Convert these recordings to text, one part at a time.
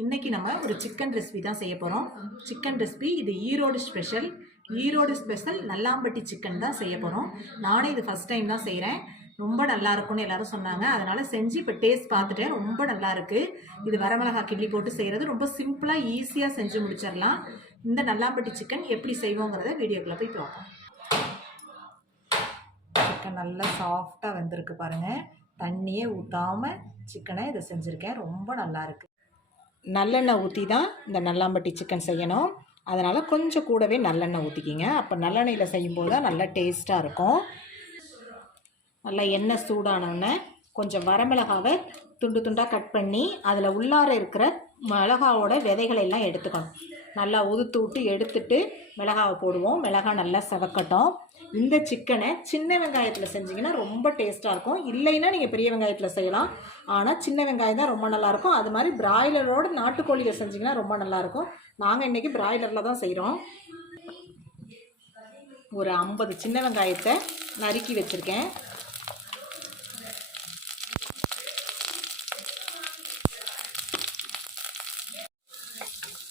இன்றைக்கி நம்ம ஒரு சிக்கன் ரெசிபி தான் செய்ய போகிறோம். சிக்கன் ரெசிபி இது Erode special. Erode special Nallampatti chicken தான் செய்ய போகிறோம். நானே இது ஃபஸ்ட் டைம் தான் செய்கிறேன். ரொம்ப நல்லா இருக்கும்னு எல்லாரும் சொன்னாங்க. அதனால் செஞ்சு இப்போ டேஸ்ட் பார்த்துட்டேன். ரொம்ப நல்லா இருக்குது. இது வரமிளகா கிள்ளி போட்டு செய்கிறது ரொம்ப சிம்பிளாக ஈஸியாக செஞ்சு முடிச்சிடலாம். இந்த நல்லாம்பட்டி சிக்கன் எப்படி செய்வோங்கிறத வீடியோக்குள்ளே போய் பார்ப்போம். சிக்கன் நல்லா சாஃப்டாக வெந்திருக்கு பாருங்கள். தண்ணியே ஊற்றாமல் சிக்கனை இதை செஞ்சுருக்கேன். ரொம்ப நல்லாயிருக்கு. நல்லெண்ணெய் ஊற்றி தான் இந்த நல்லாம்பட்டி சிக்கன் செய்யணும். அதனால் கொஞ்சம் கூடவே நல்லெண்ணெய் ஊற்றிக்கிங்க. அப்போ நல்லெண்ணெயில் செய்யும்போது தான் நல்லா டேஸ்ட்டாக இருக்கும். நல்லா எண்ணெய் சூடானோடனே கொஞ்சம் வரமிளகாவை துண்டு துண்டாக கட் பண்ணி அதில் உள்ளார இருக்கிற மிளகாவோட விதைகளை எல்லாம் எடுத்துக்கணும். நல்லா உதுத்து விட்டு எடுத்துட்டு மிளகாவை போடுவோம். மிளகாய் நல்லா செவக்கட்டும். இந்த சிக்கனை சின்ன வெங்காயத்தில் செஞ்சிங்கன்னா ரொம்ப டேஸ்ட்டாக இருக்கும். இல்லைன்னா நீங்கள் பெரிய வெங்காயத்தில் செய்யலாம். ஆனால் சின்ன வெங்காயம் தான் ரொம்ப நல்லாயிருக்கும். அது மாதிரி பிராய்லரோடு நாட்டுக்கோழியில் செஞ்சிங்கன்னா ரொம்ப நல்லாயிருக்கும். நாங்கள் இன்றைக்கி பிராய்லரில் தான் செய்கிறோம். ஒரு 50 சின்ன வெங்காயத்தை நறுக்கி வச்சுருக்கேன்.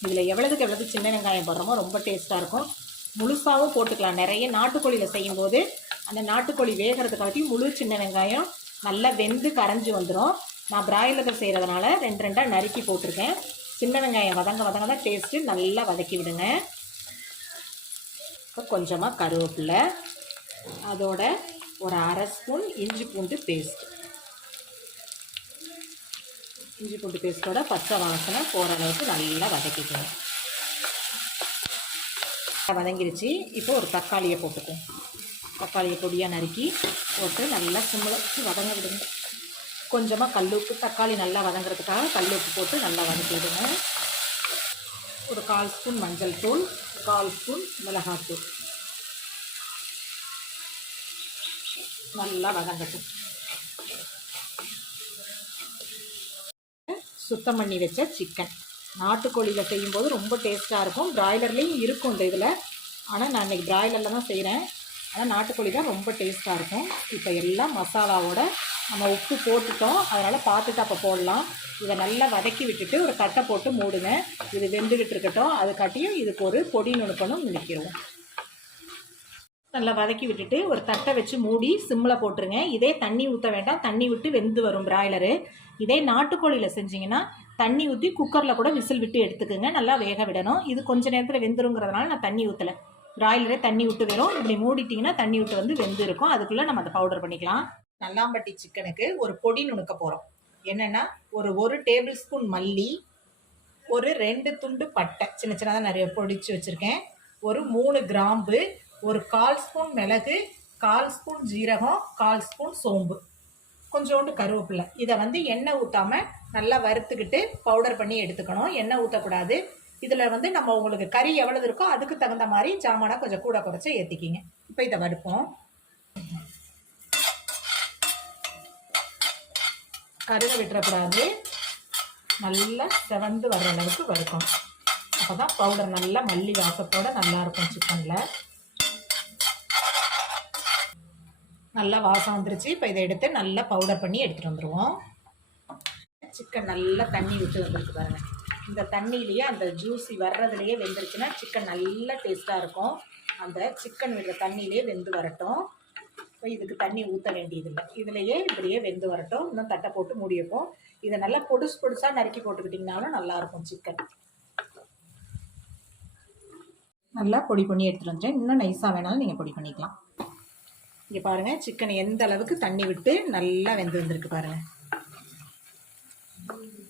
இதில் எவ்வளவுக்கு சின்ன வெங்காயம் போடுறோமோ ரொம்ப டேஸ்ட்டாக இருக்கும். முழுசாகவும் போட்டுக்கலாம். நிறைய நாட்டுக்கோழியில் செய்யும்போது அந்த நாட்டுக்கோழி வேகிறதுக்காட்டி முழு சின்ன வெங்காயம் நல்லா வெந்து கரைஞ்சி வந்துடும். நான் பிராய்லரில் செய்கிறதுனால 2 நறுக்கி போட்டிருக்கேன். சின்ன வெங்காயம் வதங்க தான் டேஸ்ட்டு. நல்லா வதக்கி விடுங்க. இப்போ கொஞ்சமாக கருவேப்பிலை, அதோட ஒரு 1/2 ஸ்பூன் இஞ்சி பூண்டு பேஸ்ட். இஞ்சி பூண்டு பேஸ்ட்டோட பச்சை வாசனை போகிற அளவுக்கு நல்லா வதக்கிக்கணும். வதங்கிருச்சு. இப்போ ஒரு தக்காளியை போட்டுக்குவோம். தக்காளியை பொடியாக நறுக்கி போட்டு நல்லா சிம்மில் வச்சு வதங்க விடுங்க. கொஞ்சமாக கல்லுப்பு, தக்காளி நல்லா வதங்கிறதுக்காக கல்லுப்பு போட்டு நல்லா வதக்கி விடுங்க. ஒரு 1/4 ஸ்பூன் மஞ்சள் தூள், 1/4 ஸ்பூன் மிளகாத்தூள். நல்லா வதங்கட்டும். சுத்தம் பண்ணி வச்ச சிக்கன். நாட்டுக்கோழியில் செய்யும்போது ரொம்ப டேஸ்ட்டாக இருக்கும். பிராய்லர்லேயும் இருக்கும் இந்த இதில். ஆனால் நான் இன்றைக்கி பிராய்லரில் தான் செய்கிறேன். ஆனால் நாட்டுக்கோழி தான் ரொம்ப டேஸ்ட்டாக இருக்கும். இப்போ எல்லாம் மசாலாவோட நம்ம உப்பு போட்டுட்டோம். அதனால் பார்த்துட்டு அப்போ போடலாம். இதை நல்லா வதக்கி விட்டுட்டு ஒரு தட்டை போட்டு மூடுங்க. இது வெந்துக்கிட்டு இருக்கட்டும். அதுக்காட்டியும் இதுக்கு ஒரு பொடி நுணுக்கணும் நிற்கிறோம். நல்லா வதக்கி விட்டுட்டு ஒரு தட்டை வச்சு மூடி சிம்மில் போட்டுருங்க. இதே தண்ணி ஊற்ற வேண்டாம். தண்ணி விட்டு வெந்து வரும் பிராய்லரு. இதே நாட்டுக்கோழியில் செஞ்சிங்கன்னா தண்ணி ஊற்றி குக்கரில் கூட விசில் விட்டு எடுத்துக்குங்க. நல்லா வேக விடணும். இது கொஞ்சம் நேரத்தில் வெந்துருங்கிறதுனால நான் தண்ணி ஊற்றலை. பிராய்லரே தண்ணி விட்டு வரும். இப்படி மூடிட்டிங்கன்னா தண்ணி விட்டு வந்து வெந்து இருக்கும். அதுக்குள்ளே நம்ம அதை பவுடர் பண்ணிக்கலாம். நல்லாம்பட்டி சிக்கனுக்கு ஒரு பொடி நுணுக்க போகிறோம். என்னென்னா ஒரு டேபிள் ஸ்பூன் மல்லி, ஒரு 2 துண்டு பட்டை சின்ன சின்னதாக நிறைய பொடிச்சு வச்சுருக்கேன், ஒரு 3 கிராம்பு, ஒரு 1/4 ஸ்பூன் மிளகு, 1/4 ஸ்பூன் ஜீரகம், 1/4 ஸ்பூன் சோம்பு, கொஞ்சோண்டு கருவேப்பிலை. இதை வந்து எண்ணெய் ஊற்றாமல் நல்லா வறுத்துக்கிட்டு பவுடர் பண்ணி எடுத்துக்கணும். எண்ணெய் ஊற்றக்கூடாது. இதில் வந்து நம்ம உங்களுக்கு கறி எவ்வளவு இருக்கோ அதுக்கு தகுந்த மாதிரி ஜாமானை கொஞ்சம் கூட குறைச்சி ஏற்றிக்கிங்க. இப்போ இதை வறுப்போம். கருக விட்டுறக்கூடாது. நல்லா செவந்து வர்ற அளவுக்கு வறுக்கணும். அப்போ தான் பவுடர் நல்லா மல்லி வாசத்தோடு நல்லாயிருக்கும் சிக்கனில். நல்லா வாசம் வந்துருச்சு. இப்போ இதை எடுத்து நல்லா பவுடர் பண்ணி எடுத்துகிட்டு வந்துடுவோம். சிக்கன் நல்லா தண்ணி விட்டு வந்துருக்கு பாருங்கள். இந்த தண்ணியிலேயே அந்த ஜூஸி வர்றதுலேயே வெந்துருச்சுன்னா சிக்கன் நல்லா டேஸ்ட்டாக இருக்கும். அந்த சிக்கன் விடுற தண்ணியிலே வெந்து வரட்டும். இப்போ இதுக்கு தண்ணி ஊற்ற வேண்டியதில்லை. இதுலேயே இப்படியே வெந்து வரட்டும். இன்னும் தட்டை போட்டு மூடி வைப்போம். இதை நல்லா பொடுசாக நறுக்கி போட்டுக்கிட்டிங்கனாலும் நல்லாயிருக்கும் சிக்கன். நல்லா பொடி பண்ணி எடுத்துகிட்டு வந்துட்டேன். இன்னும் நைஸாக வேணாலும் நீங்கள் பொடி பண்ணிக்கலாம். இங்கே பாருங்கள் சிக்கன் எந்த அளவுக்கு தண்ணி விட்டு நல்லா வெந்து வந்திருக்கு பாருங்கள்.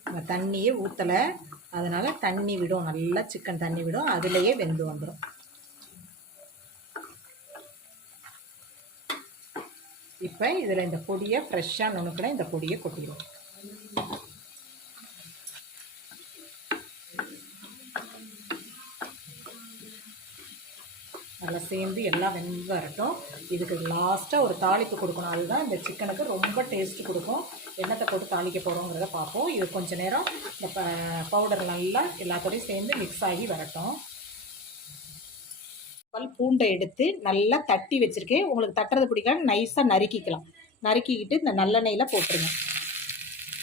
நம்ம தண்ணியே ஊற்றலை. அதனால் தண்ணி விடும். நல்லா சிக்கன் தண்ணி விடும். அதுலேயே வெந்து வந்துடும். இப்போ இதில் இந்த பொடியை ஃப்ரெஷ்ஷாக நுணுக்கிற இந்த பொடியை கொட்டிடுவோம். நல்லா சேர்ந்து எல்லாம் வெந்து வரட்டும். இதுக்கு லாஸ்ட்டாக ஒரு தாளிப்பு கொடுக்கணும். அதுதான் இந்த சிக்கனுக்கு ரொம்ப டேஸ்ட்டு கொடுக்கும். எண்ணத்தை போட்டு தாளிக்க போகிறோங்கிறத பார்ப்போம். இது கொஞ்சம் நேரம் இந்த பவுடர் நல்லா எல்லாத்தோடையும் சேர்ந்து மிக்ஸ் ஆகி வரட்டும். பூண்டை எடுத்து நல்லா தட்டி வச்சுருக்கேன். உங்களுக்கு தட்டுறது பிடிக்கலன்னு நைஸாக நறுக்கிக்கலாம். நறுக்கிக்கிட்டு இந்த நல்லெண்ணெயில் போட்டுருங்க.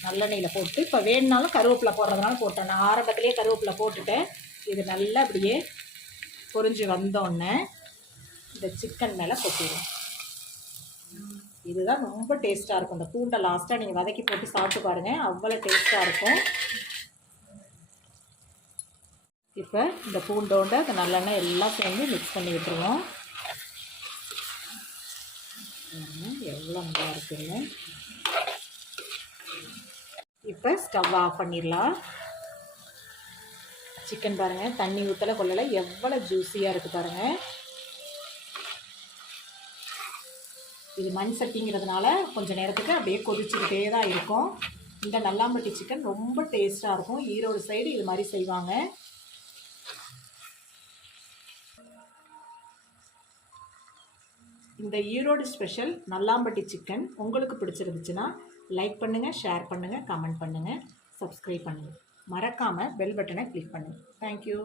நல்லெண்ணெயில் போட்டு இப்போ வேணுனாலும் கருவேப்பிலை போடுறதுனால போட்டேன். நான் ஆரம்பத்திலே கருவேப்பிலை போட்டுட்டேன். இது நல்லா அப்படியே பொரிஞ்சு வந்தோடனே இந்த சிக்கன் மேலே கொட்டிடுவோம். இதுதான் ரொம்ப டேஸ்ட்டாக இருக்கும். இந்த பூண்டை லாஸ்ட்டாக நீங்கள் வதக்கி போட்டு சாப்பிட்டு பாருங்கள், அவ்வளோ டேஸ்ட்டாக இருக்கும். இப்போ இந்த பூண்டோட இந்த நல்லெண்ணெய் எல்லாம் சேர்ந்து மிக்ஸ் பண்ணி விட்டுருவோம். எவ்வளோ நல்லா இருக்குங்க. இப்போ ஸ்டவ் ஆஃப் பண்ணிடலாம். சிக்கன் பாருங்கள், தண்ணி ஊற்றலை கொள்ளலை, எவ்வளோ ஜூஸியாக இருக்குது பாருங்கள். இது மண் சட்டிங்கிறதுனால கொஞ்சம் நேரத்துக்கு அப்படியே கொதிச்சுக்கிட்டே தான் இருக்கும். இந்த நல்லாம்பட்டி சிக்கன் ரொம்ப டேஸ்ட்டாக இருக்கும். ஈரோடு சைடு இது மாதிரி செய்வாங்க. இந்த ஈரோடு ஸ்பெஷல் நல்லாம்பட்டி சிக்கன் உங்களுக்கு பிடிச்சிருந்துச்சுன்னா லைக் பண்ணுங்கள், ஷேர் பண்ணுங்கள், கமெண்ட் பண்ணுங்கள், சப்ஸ்கிரைப் பண்ணுங்கள். மறக்காமல் பெல் பட்டனை கிளிக் பண்ணுங்கள். தேங்க்யூ.